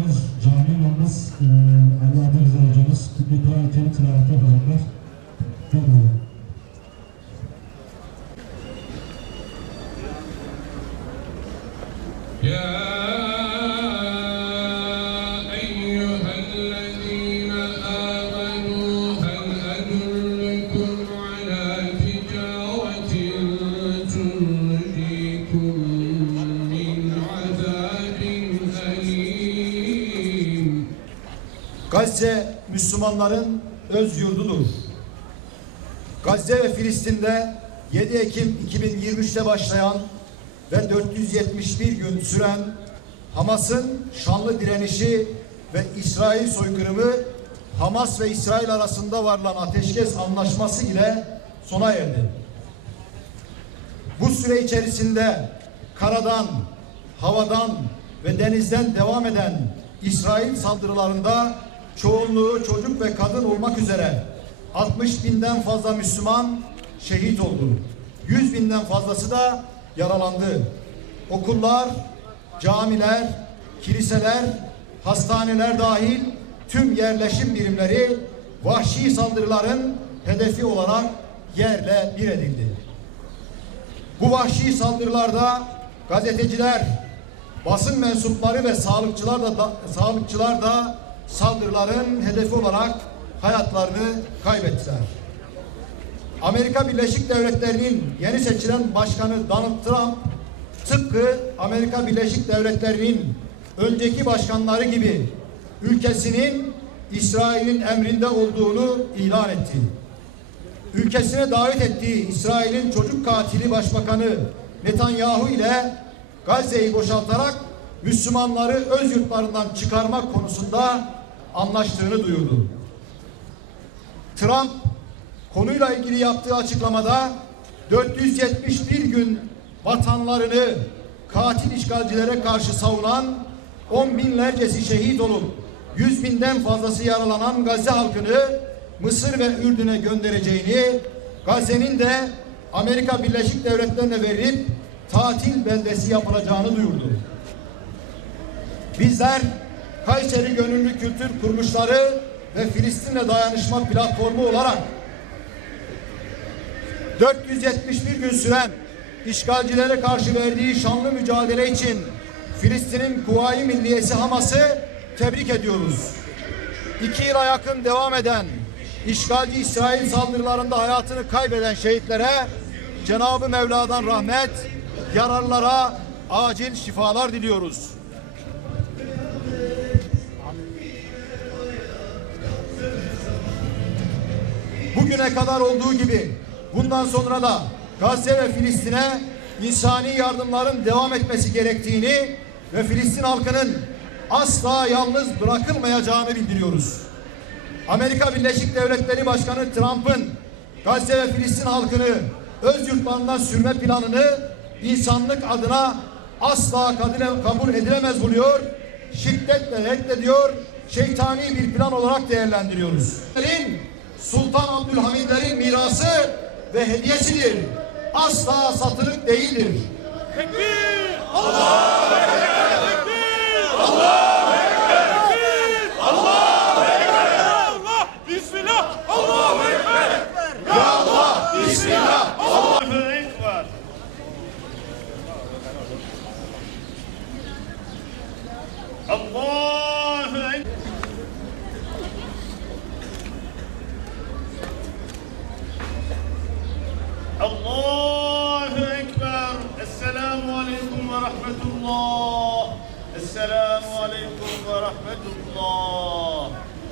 imamımız, cami imamımız e, Ali Adil Rıza hocamız bir dua eteni tilavete yapacaklar. Buyurun. يا Gazze Müslümanların öz yurdudur. Gazze ve Filistin'de 7 Ekim 2023'te başlayan ve 471 gün süren Hamas'ın şanlı direnişi ve İsrail soykırımı Hamas ve İsrail arasında varılan ateşkes anlaşması ile sona erdi. Bu süre içerisinde karadan, havadan ve denizden devam eden İsrail saldırılarında çoğunluğu çocuk ve kadın olmak üzere 60 binden fazla Müslüman şehit oldu. 100 binden fazlası da yaralandı. Okullar, camiler, kiliseler, hastaneler dahil tüm yerleşim birimleri vahşi saldırıların hedefi olarak yerle bir edildi. Bu vahşi saldırılarda gazeteciler, basın mensupları ve sağlıkçılar da, da sağlıkçılar da saldırıların hedefi olarak hayatlarını kaybettiler. Amerika Birleşik Devletleri'nin yeni seçilen başkanı Donald Trump tıpkı Amerika Birleşik Devletleri'nin önceki başkanları gibi ülkesinin İsrail'in emrinde olduğunu ilan etti ülkesine davet ettiği İsrail'in çocuk katili başbakanı Netanyahu ile Gazze'yi boşaltarak Müslümanları öz yurtlarından çıkarmak konusunda anlaştığını duyurdu. Trump konuyla ilgili yaptığı açıklamada 471 gün vatanlarını katil işgalcilere karşı savunan on binlercesi şehit olup yüz binden fazlası yaralanan Gazze halkını Mısır ve Ürdün'e göndereceğini, Gazze'nin de Amerika Birleşik Devletleri'ne verilip tatil beldesi yapılacağını duyurdu. Bizler Kayseri Gönüllü Kültür Kuruluşları ve Filistin'le Dayanışma Platformu olarak 471 gün süren işgalcilere karşı verdiği şanlı mücadele için Filistin'in Kuvayi Milliyesi Hamas'ı tebrik ediyoruz. İki yıla yakın devam eden işgalci İsrail saldırılarında hayatını kaybeden şehitlere Cenab-ı Mevla'dan rahmet, yararlara acil şifalar diliyoruz. Bugüne kadar olduğu gibi bundan sonra da Gazze ve Filistin'e insani yardımların devam etmesi gerektiğini ve Filistin halkının asla yalnız bırakılmayacağını bildiriyoruz. Amerika Birleşik Devletleri Başkanı Trump'ın Gazze ve Filistin halkını öz yurtlarından sürme planını insanlık adına asla kabul edilemez buluyor, şiddetle reddediyor, şeytani bir plan olarak değerlendiriyoruz. Sultan Abdülhamidlerin mirası ve hediyesidir. Asla satılık değildir. Allah! Bismillah! Allahu Ekber! Ya Allah, Rahmetullah!